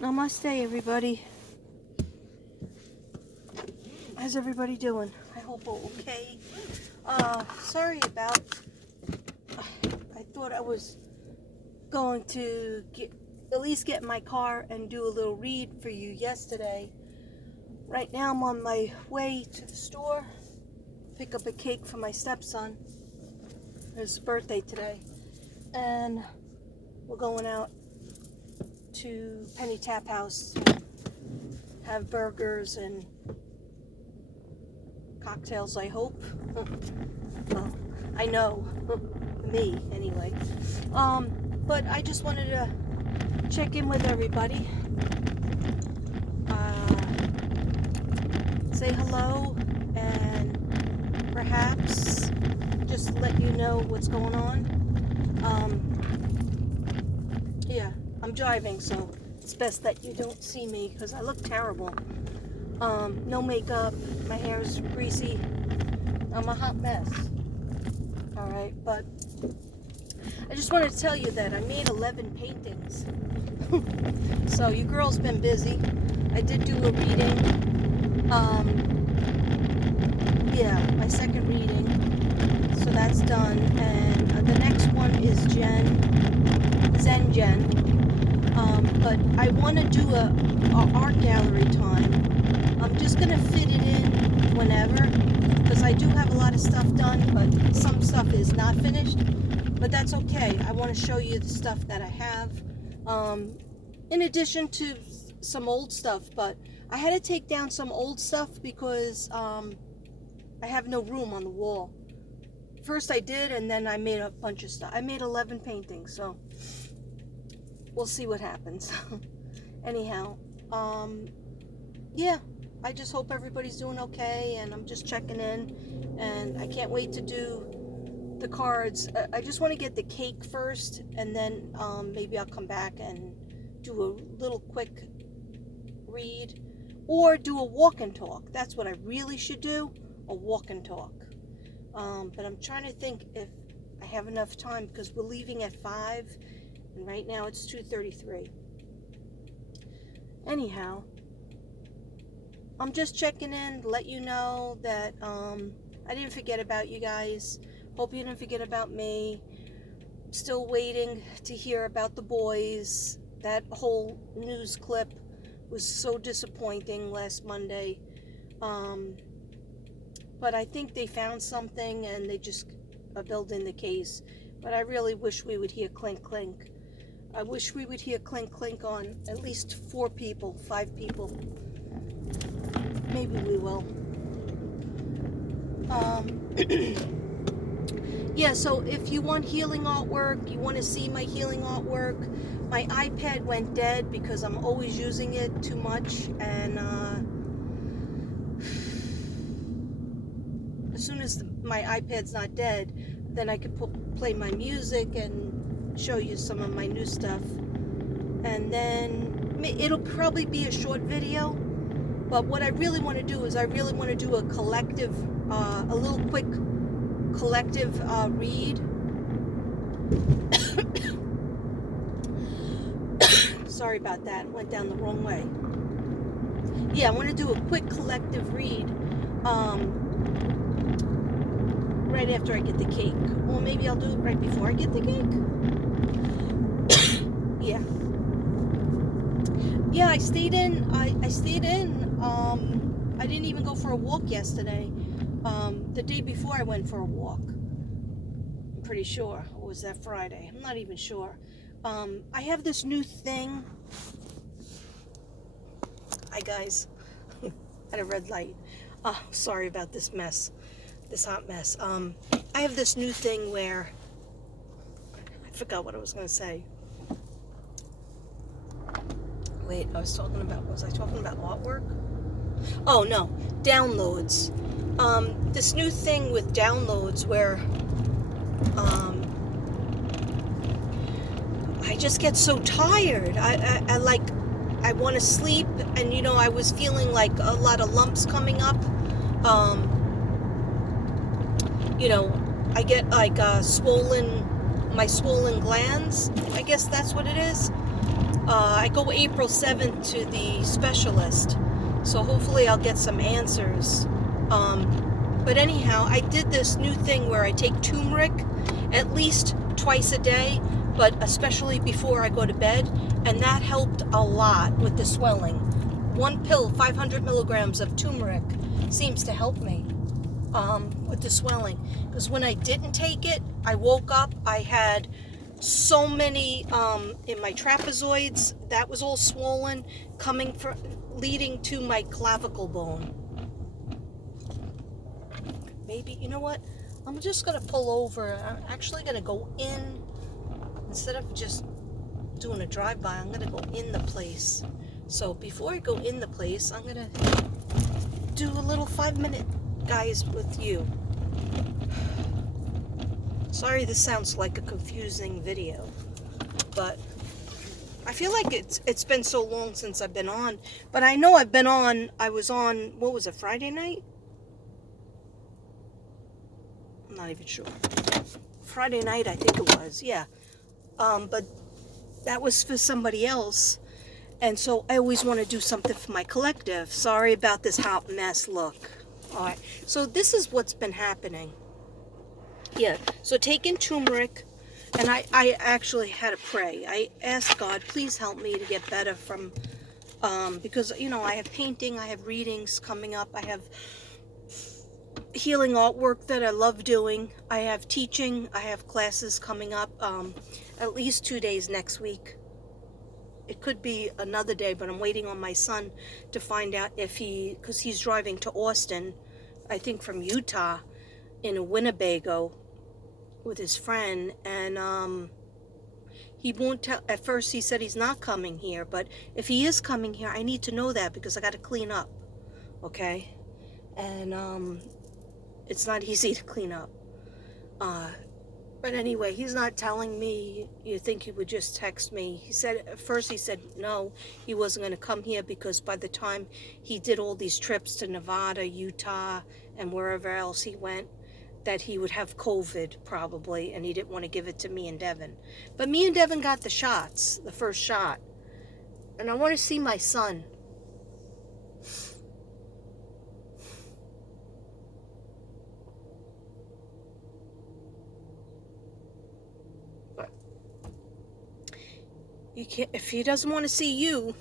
Namaste, everybody. How's everybody doing? I hope all okay. Sorry about. I thought I was going to at least get in my car and do a little read for you yesterday. Right now, I'm on my way to the store. Pick up a cake for my stepson. His birthday today, and we're going out to Penny Tap House to have burgers and cocktails, I hope. Well, I know. Me, anyway. But I just wanted to check in with everybody. Say hello and perhaps just let you know what's going on. Yeah, I'm driving, so it's best that you don't see me because I look terrible. No makeup, my hair is greasy, I'm a hot mess. Alright, but I just wanted to tell you that I made 11 paintings. So your girl's been busy. I did do a reading. Yeah, my second reading. So that's done. And the next one is Zen Jen. But I want to do a art gallery time. I'm just going to fit it in whenever, because I do have a lot of stuff done, but some stuff is not finished. But that's okay. I want to show you the stuff that I have. In addition to some old stuff, but I had to take down some old stuff because I have no room on the wall. First I did, and then I made a bunch of stuff. I made 11 paintings, so we'll see what happens. Anyhow, yeah, I just hope everybody's doing okay, and I'm just checking in, and I can't wait to do the cards. I just want to get the cake first, and then maybe I'll come back and do a little quick read, or do a walk and talk. That's what I really should do, a walk and talk. But I'm trying to think if I have enough time, because we're leaving at 5, and right now it's 2:33. Anyhow, I'm just checking in to let you know that I didn't forget about you guys. Hope you didn't forget about me. Still waiting to hear about the boys. That whole news clip was so disappointing last Monday. But I think they found something and they just are building the case. But I really wish we would hear clink clink. I wish we would hear clink clink on at least 4 people, 5 people. Maybe we will. Yeah, so if you want healing artwork, you want to see my healing artwork, my iPad went dead because I'm always using it too much, and as soon as my iPad's not dead, then I could play my music and show you some of my new stuff. And then it'll probably be a short video, but what I really want to do is I really want to do a collective, a little quick collective read. Sorry about that, it went down the wrong way. Yeah, I want to do a quick collective read right after I get the cake, or maybe I'll do it right before I get the cake. Yeah, I stayed in. I stayed in. I didn't even go for a walk yesterday. The day before I went for a walk, I'm pretty sure, or was that Friday? I'm not even sure. I have this new thing. Hi guys, at a red light. Oh, sorry about this mess, this hot mess. I have this new thing where, I forgot what I was going to say. Wait, was I talking about artwork? Oh no, downloads. This new thing with downloads where I just get so tired. I want to sleep, and I was feeling like a lot of lumps coming up. I get like my swollen glands. I guess that's what it is. I I go April 7th to the specialist, so hopefully I'll get some answers. But anyhow, I did this new thing where I take turmeric at least twice a day, but especially before I go to bed, and that helped a lot with the swelling. One pill, 500 milligrams of turmeric, seems to help me with the swelling. Because when I didn't take it, I woke up, I had so many in my trapezoids, that was all swollen, leading to my clavicle bone. Maybe, you know what? I'm just going to pull over. I'm actually going to go in. Instead of just doing a drive-by, I'm going to go in the place. So before I go in the place, I'm going to do a little 5-minute guys with you. Sorry this sounds like a confusing video, but I feel like it's been so long since I've been on. But I know I've been on, I was on, what was it, Friday night? I'm not even sure. Friday night, I think it was, yeah. But that was for somebody else. And so I always want to do something for my collective. Sorry about this hot mess look. All right, so this is what's been happening. Yeah, so taking turmeric, and I actually had to pray. I asked God, please help me to get better from, because, you know, I have painting, I have readings coming up, I have healing artwork that I love doing, I have teaching, I have classes coming up, at least 2 days next week. It could be another day, but I'm waiting on my son to find out if because he's driving to Austin, I think from Utah, in a Winnebago with his friend, and he won't tell. At first he said he's not coming here, but if he is coming here, I need to know that because I got to clean up, okay? And it's not easy to clean up. But anyway, he's not telling me. You think he would just text me. He said, at first he said no, he wasn't going to come here because by the time he did all these trips to Nevada, Utah, and wherever else he went, that he would have COVID probably, and he didn't want to give it to me and Devin. But me and Devin got the shots, the first shot. And I want to see my son. You can't, if he doesn't want to see you,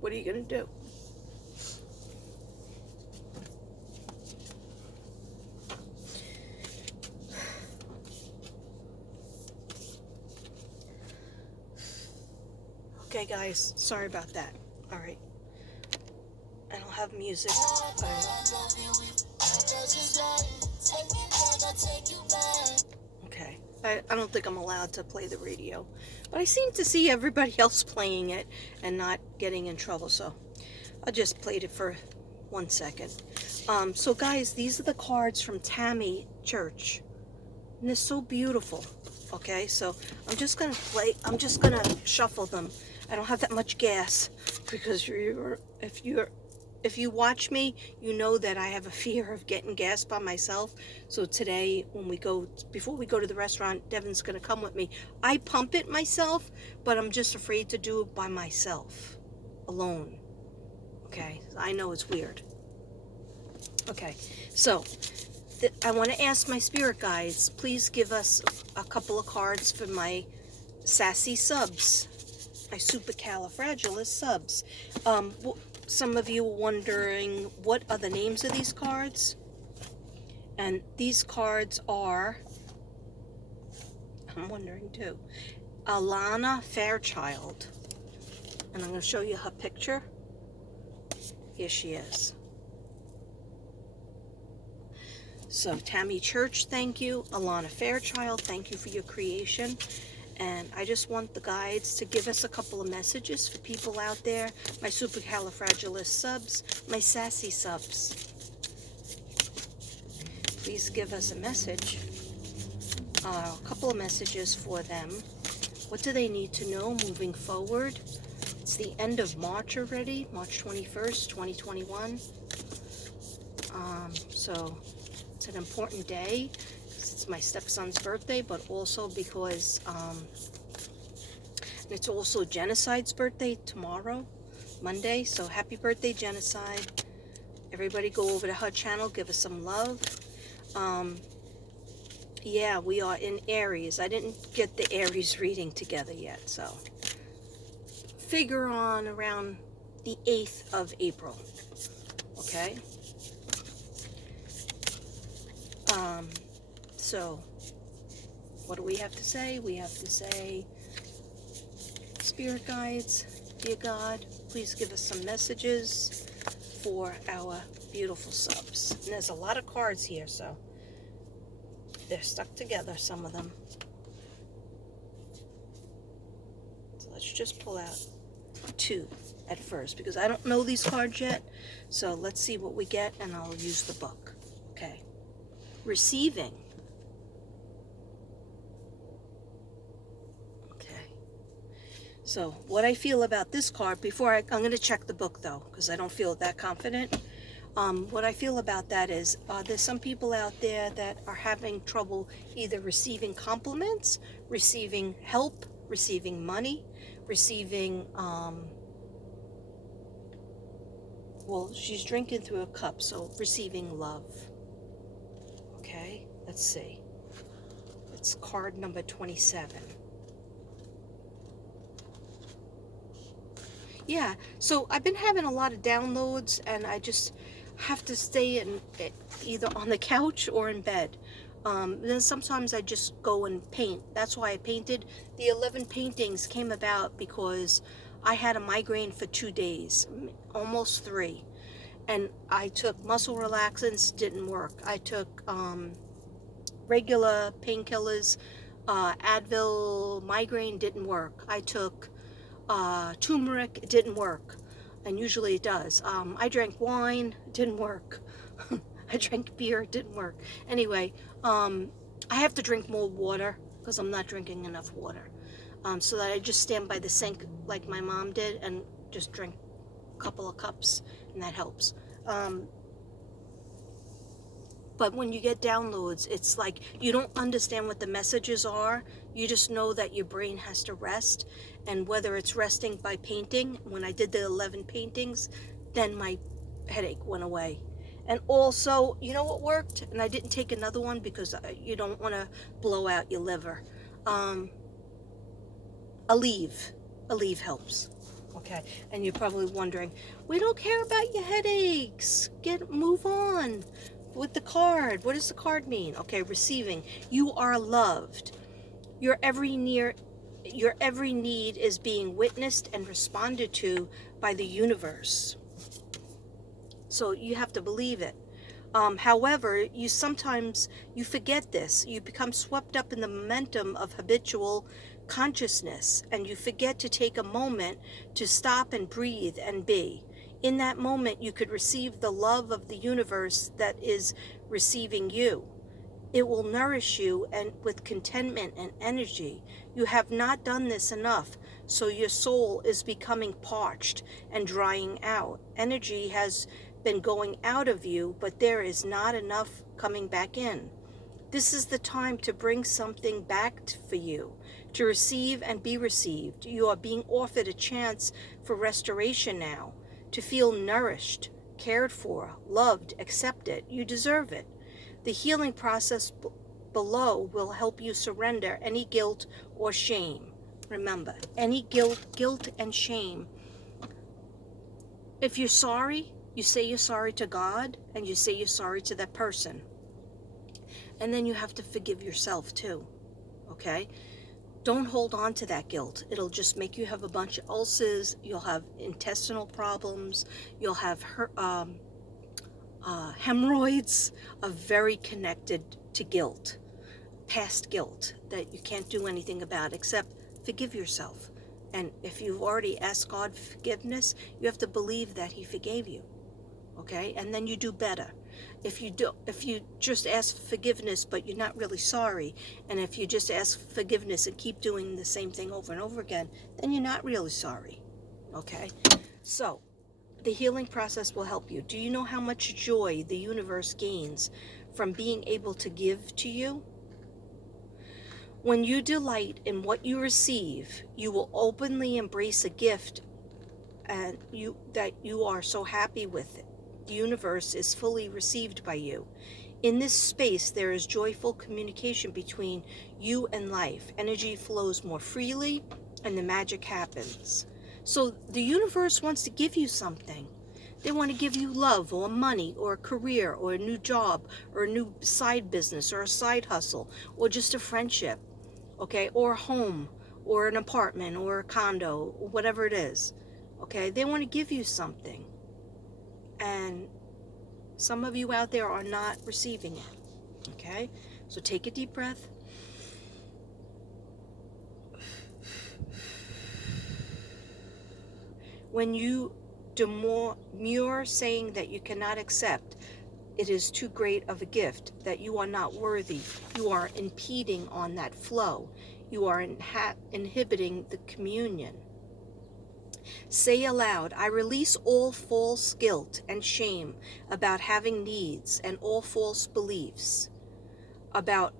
what are you going to do? Okay, guys, sorry about that. All right. And I'll have music. Okay. I don't think I'm allowed to play the radio, but I seem to see everybody else playing it and not getting in trouble, so I just played it for 1 second. So guys, these are the cards from Tammy Church, and they're so beautiful. Okay, so I'm just gonna shuffle them. I don't have that much gas because if you watch me, you know that I have a fear of getting gas by myself. So today, before we go to the restaurant, Devin's gonna come with me. I pump it myself, but I'm just afraid to do it by myself, alone. Okay, I know it's weird. Okay, so I want to ask my spirit guides, please give us a couple of cards for my sassy subs, my supercalifragilistic subs. Some of you are wondering, what are the names of these cards? And these cards are, I'm wondering too, Alana Fairchild. And I'm going to show you her picture. Here she is. So Tammy Church, thank you. Alana Fairchild, thank you for your creation. And I just want the guides to give us a couple of messages for people out there. My supercalifragilistic subs, my sassy subs. Please give us a message. A couple of messages for them. What do they need to know moving forward? It's the end of March already, March 21st, 2021. So it's an important day. It's my stepson's birthday, but also because It's also Genocide's birthday tomorrow, Monday, so happy birthday, Genocide. Everybody go over to her channel, give us some love. Yeah, we are in Aries. I didn't get the Aries reading together yet, so figure on around the 8th of April, okay? So what do we have to say? We have to say, Spirit guides, dear God, please give us some messages for our beautiful subs. And there's a lot of cards here, so they're stuck together, some of them. So let's just pull out 2 at first, because I don't know these cards yet. So let's see what we get, and I'll use the book. Okay. Receiving. So what I feel about this card, before I'm going to check the book though, because I don't feel that confident. What I feel about that is there's some people out there that are having trouble either receiving compliments, receiving help, receiving money, receiving, well, she's drinking through a cup, so receiving love. Okay, let's see. It's card number 27. Yeah, so I've been having a lot of downloads, and I just have to stay in either on the couch or in bed. Then sometimes I just go and paint. That's why I painted. The 11 paintings came about because I had a migraine for 2 days, almost 3. And I took muscle relaxants, didn't work. I took regular painkillers, Advil, migraine, didn't work. I took turmeric, it didn't work, and usually it does. I drank wine, it didn't work. I drank beer, it didn't work. Anyway, I have to drink more water because I'm not drinking enough water. So that I just stand by the sink like my mom did and just drink a couple of cups, and that helps. But when you get downloads, it's like you don't understand what the messages are. You just know that your brain has to rest. And whether it's resting by painting, when I did the 11 paintings, then my headache went away. And also, you know what worked? And I didn't take another one because you don't want to blow out your liver. Aleve helps. Okay, and you're probably wondering, we don't care about your headaches. Move on. With the card, what does the card mean? Okay, receiving. You are loved. Your every need is being witnessed and responded to by the universe. So you have to believe it. However, you sometimes forget this. You become swept up in the momentum of habitual consciousness, and you forget to take a moment to stop and breathe and be. In that moment, you could receive the love of the universe that is receiving you. It will nourish you and with contentment and energy. You have not done this enough, so your soul is becoming parched and drying out. Energy has been going out of you, but there is not enough coming back in. This is the time to bring something back for you, to receive and be received. You are being offered a chance for restoration now, to feel nourished, cared for, loved, accepted. You deserve it. The healing process below will help you surrender any guilt or shame. Remember, any guilt and shame. If you're sorry, you say you're sorry to God, and you say you're sorry to that person. And then you have to forgive yourself too, okay? Don't hold on to that guilt. It'll just make you have a bunch of ulcers. You'll have intestinal problems. You'll have hemorrhoids are very connected to guilt, past guilt that you can't do anything about except forgive yourself. And if you've already asked God forgiveness, you have to believe that He forgave you, okay? And then you do better. If you just ask forgiveness but you're not really sorry, and if you just ask forgiveness and keep doing the same thing over and over again, then you're not really sorry, okay? So the healing process will help you. Do you know how much joy the universe gains from being able to give to you? When you delight in what you receive, you will openly embrace a gift and that you are so happy with it. The universe is fully received by you. In this space, there is joyful communication between you and life. Energy flows more freely, and the magic happens. So the universe wants to give you something. They want to give you love or money or a career or a new job or a new side business or a side hustle or just a friendship, okay, or a home or an apartment or a condo or whatever it is, okay. They want to give you something, and some of you out there are not receiving it, okay. So take a deep breath. When you demur saying that you cannot accept, it is too great of a gift, that you are not worthy, you are impeding on that flow, you are inhibiting the communion. Say aloud, I release all false guilt and shame about having needs and all false beliefs about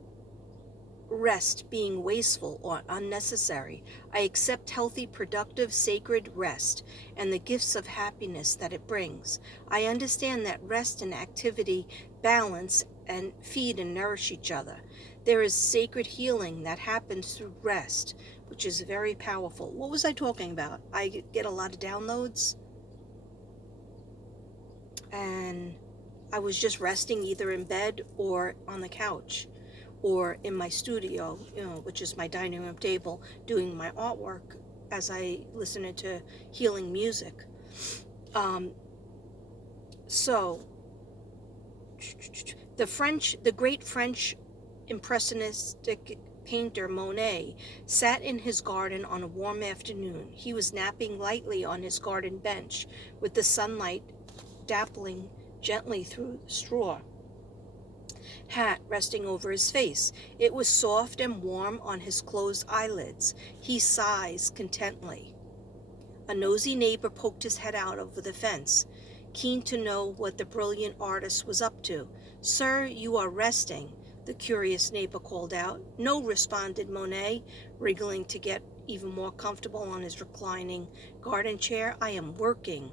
rest being wasteful or unnecessary. I accept healthy, productive, sacred rest and the gifts of happiness that it brings. I understand that rest and activity balance and feed and nourish each other. There is sacred healing that happens through rest, which is very powerful. What was I talking about? I get a lot of downloads, and I was just resting either in bed or on the couch or in my studio, which is my dining room table, doing my artwork as I listened to healing music. So the great French impressionistic painter Monet sat in his garden on a warm afternoon. He was napping lightly on his garden bench, with the sunlight dappling gently through the straw hat resting over his face. It was soft and warm on his closed eyelids. He sighs contently. A nosy neighbor poked his head out over the fence, keen to know what the brilliant artist was up to. Sir, you are resting, the curious neighbor called out. No, responded Monet, wriggling to get even more comfortable on his reclining garden chair. I am working.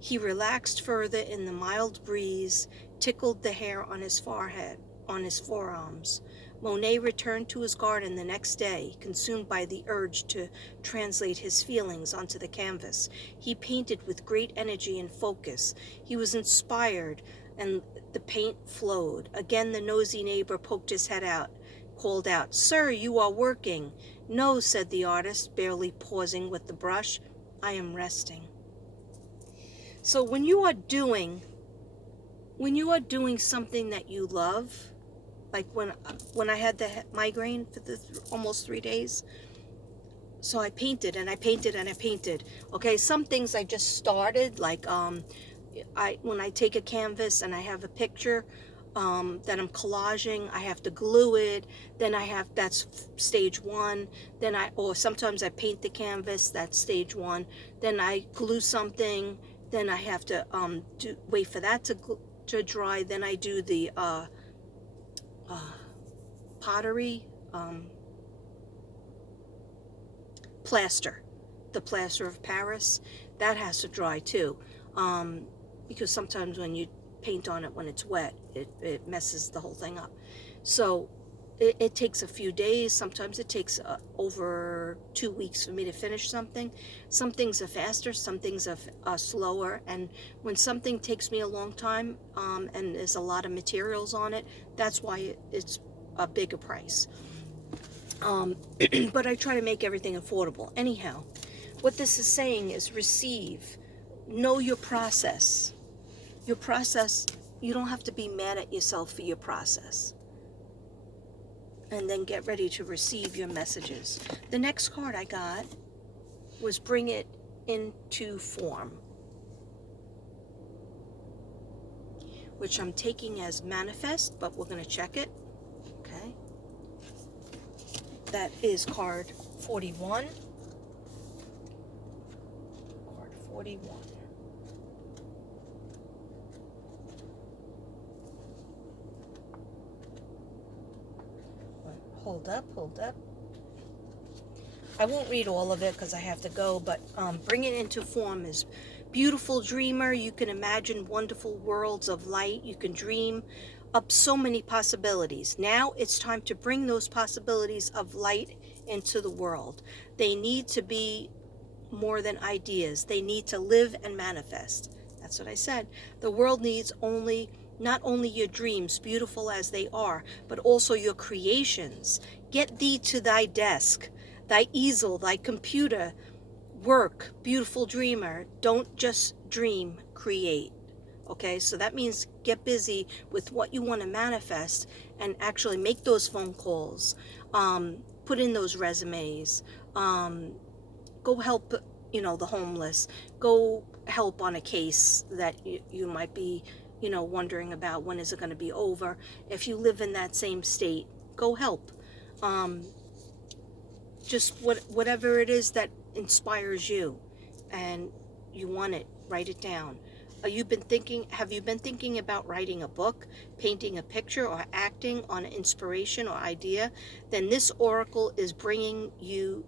He relaxed further in the mild breeze, tickled the hair on his forehead, on his forearms. Monet returned to his garden the next day, consumed by the urge to translate his feelings onto the canvas. He painted with great energy and focus. He was inspired, and the paint flowed. Again the nosy neighbor poked his head out, called out, Sir, you are working. No, said the artist, barely pausing with the brush. I am resting. So when you are doing something that you love, like when I had the migraine for the almost 3 days, so I painted and I painted and I painted. Okay, some things I just started, like when I take a canvas and I have a picture that I'm collaging, I have to glue it. Then that's stage one. Or sometimes I paint the canvas. That's stage one. Then I glue something. Then I have to wait for that to dry. Then I do the pottery plaster, the plaster of Paris. That has to dry too, because sometimes when you paint on it when it's wet, it messes the whole thing up. So it takes a few days. Sometimes it takes over 2 weeks for me to finish something. Some things are faster, some things are slower. And when something takes me a long time and there's a lot of materials on it, that's why it's a bigger price. But I try to make everything affordable. Anyhow, what this is saying is receive. Know your process. Your process, you don't have to be mad at yourself for your process. And then get ready to receive your messages. The next card I got was bring it into form, which I'm taking as manifest, but we're going to check it. Okay. That is card 41. Card 41. hold up. I won't read all of it because I have to go, but bring it into form is beautiful dreamer. You can imagine wonderful worlds of light. You can dream up so many possibilities. Now it's time to bring those possibilities of light into the world. They need to be more than ideas. They need to live and manifest. That's what I said. The world needs not only your dreams, beautiful as they are, but also your creations. Get thee to thy desk, thy easel, thy computer. Work, beautiful dreamer. Don't just dream, create. Okay, so that means get busy with what you want to manifest and actually make those phone calls, put in those resumes, go help, the homeless, go help on a case that you might be, wondering about when is it going to be over. If you live in that same state, go help. Just whatever it is that inspires you and you want it, write it down. Have you been thinking about writing a book, painting a picture, or acting on an inspiration or idea? Then this oracle is bringing you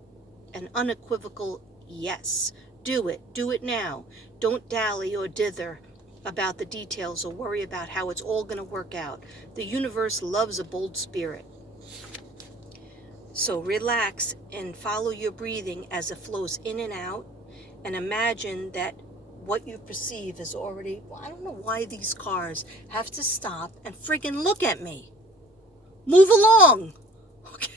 an unequivocal yes. Do it now. Don't dally or dither about the details or worry about how it's all going to work out. The universe loves a bold spirit. So relax and follow your breathing as it flows in and out, and imagine that what you perceive is already, I don't know why these cars have to stop and friggin' look at me. Move along. Okay.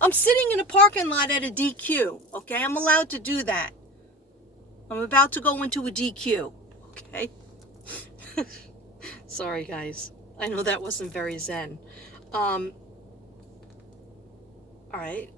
I'm sitting in a parking lot at a DQ. Okay, I'm allowed to do that. I'm about to go into a DQ. Okay. Sorry, guys. I know that wasn't very zen. All right.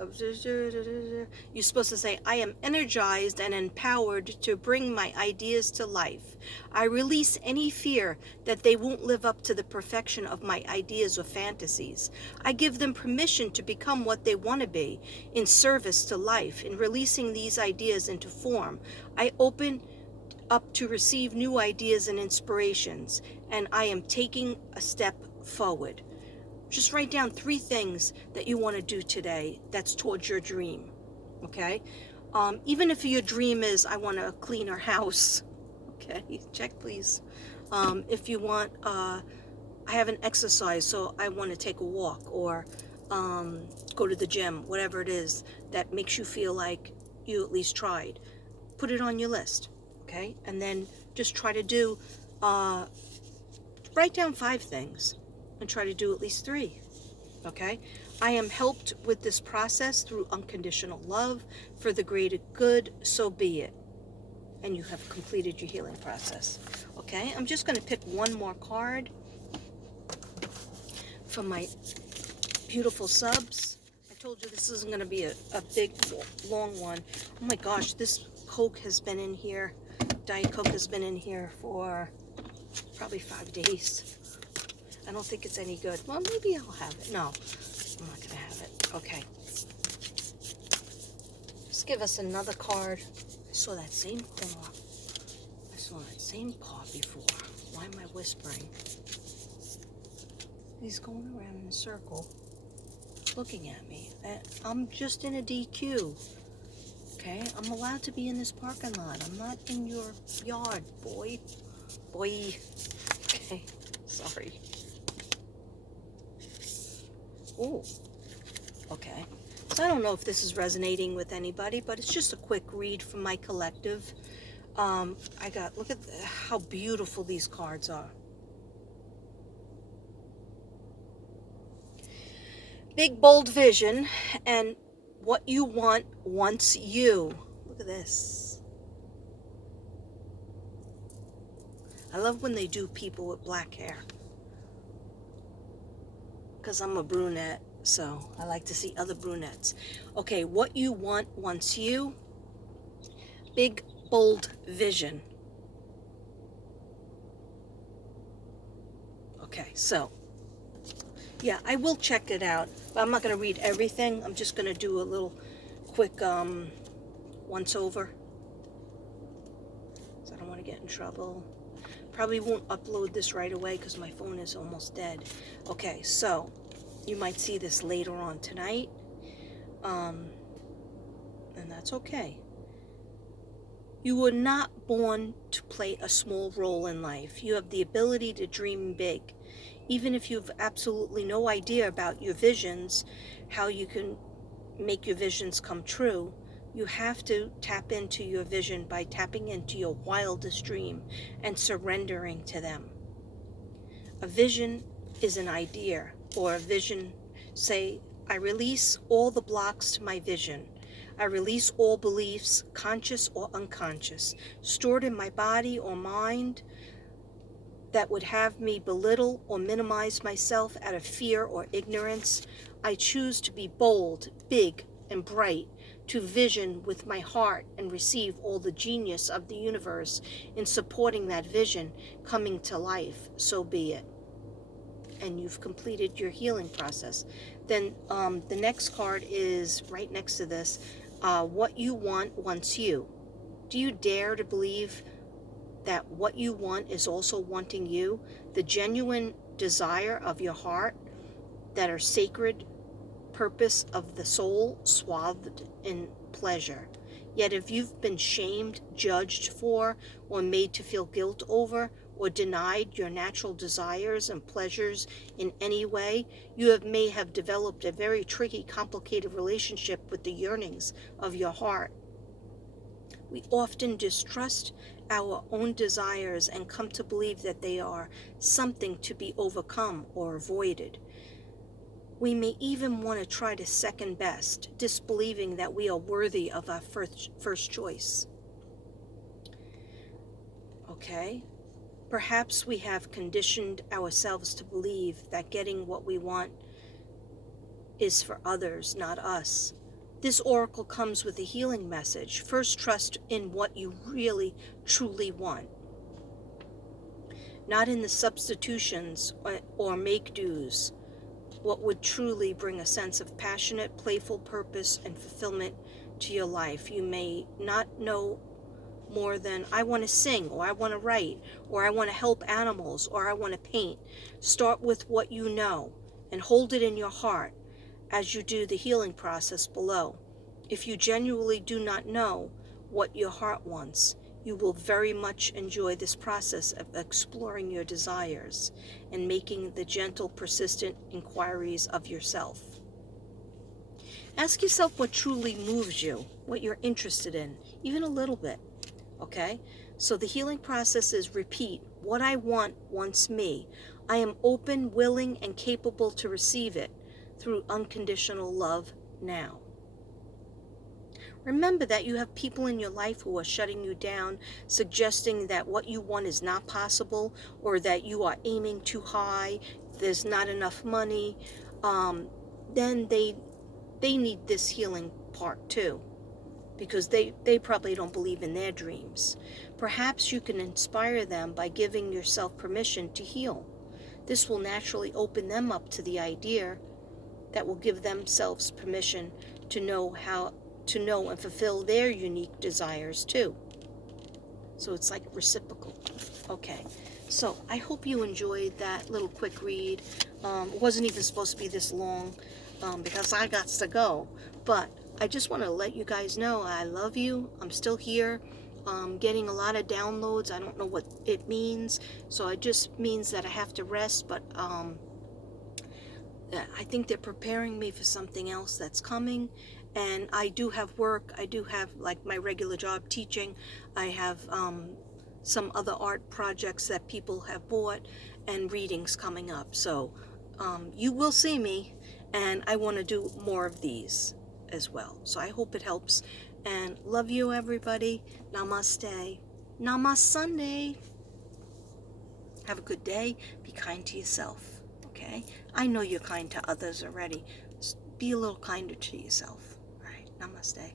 You're supposed to say, I am energized and empowered to bring my ideas to life. I release any fear that they won't live up to the perfection of my ideas or fantasies. I give them permission to become what they want to be in service to life. In releasing these ideas into form, I open up to receive new ideas and inspirations, and I am taking a step forward. Just write down 3 things that you want to do today that's towards your dream, okay? Even if your dream is, I want a cleaner house, okay? Check, please. If you want, I haven't exercised, so I want to take a walk or go to the gym, whatever it is that makes you feel like you at least tried. Put it on your list, okay? And then just try to do, write down 5 things. And try to do at least 3, okay? I am helped with this process through unconditional love for the greater good, so be it. And you have completed your healing process, okay? I'm just going to pick one more card for my beautiful subs. I told you this isn't going to be a big, long one. Oh my gosh, this Coke has been in here. Diet Coke has been in here for probably 5 days. I don't think it's any good. Well, maybe I'll have it. No, I'm not going to have it. Okay. Just give us another card. I saw that same car. I saw that same car before. Why am I whispering? He's going around in a circle, looking at me. I'm just in a DQ. Okay? I'm allowed to be in this parking lot. I'm not in your yard, boy. Boy. Okay. Sorry. Oh, okay. So I don't know if this is resonating with anybody, but it's just a quick read from my collective. Look at how beautiful these cards are. Big, bold vision, and what you want wants you. Look at this. I love when they do people with black hair, because I'm a brunette, so I like to see other brunettes. Okay, what you want wants you. Big, bold vision. Okay, so, yeah, I will check it out, but I'm not going to read everything. I'm just going to do a little quick once over, so I don't want to get in trouble. Probably won't upload this right away because my phone is almost dead. Okay, so You might see this later on tonight, and that's okay. You were not born to play a small role in life. You have the ability to dream big. Even if you have absolutely no idea about your visions, how you can make your visions come true, you have to tap into your vision by tapping into your wildest dream and surrendering to them. A vision is an idea, or a vision, say, I release all the blocks to my vision. I release all beliefs, conscious or unconscious, stored in my body or mind that would have me belittle or minimize myself out of fear or ignorance. I choose to be bold, big, and bright, to vision with my heart and receive all the genius of the universe in supporting that vision coming to life. So be it. And you've completed your healing process. Then the next card is right next to this. What you want wants you. Do you dare to believe that what you want is also wanting you? The genuine desire of your heart that are sacred purpose of the soul swathed in pleasure. Yet if you've been shamed, judged for, or made to feel guilt over, or denied your natural desires and pleasures in any way, you may have developed a very tricky, complicated relationship with the yearnings of your heart. We often distrust our own desires and come to believe that they are something to be overcome or avoided. We may even want to try to second best, disbelieving that we are worthy of our first choice. Okay? Perhaps we have conditioned ourselves to believe that getting what we want is for others, not us. This oracle comes with a healing message. First, trust in what you really, truly want, not in the substitutions or make-dos. What would truly bring a sense of passionate, playful purpose and fulfillment to your life. You may not know more than I want to sing, or I want to write, or I want to help animals, or I want to paint. Start with what you know and hold it in your heart as you do the healing process below. If you genuinely do not know what your heart wants, you will very much enjoy this process of exploring your desires and making the gentle, persistent inquiries of yourself. Ask yourself what truly moves you, what you're interested in, even a little bit, okay? So the healing process is repeat. What I want wants me. I am open, willing, and capable to receive it through unconditional love now. Remember that you have people in your life who are shutting you down, suggesting that what you want is not possible, or that you are aiming too high, there's not enough money. Then they need this healing part too, because they probably don't believe in their dreams. Perhaps you can inspire them by giving yourself permission to heal. This will naturally open them up to the idea that will give themselves permission to know and fulfill their unique desires too. So it's like reciprocal. Okay, so I hope you enjoyed that little quick read. It wasn't even supposed to be this long because I got to go, but I just want to let you guys know I love you. I'm still here. Getting a lot of downloads. I don't know what it means, so it just means that I have to rest, but I think they're preparing me for something else that's coming. And I do have work. I do have like my regular job teaching. I have some other art projects that people have bought and readings coming up. So you will see me, and I want to do more of these as well. So I hope it helps, and love you everybody. Namaste. Namaste Sunday. Have a good day. Be kind to yourself. Okay? I know you're kind to others already. Just be a little kinder to yourself. All right. Namaste.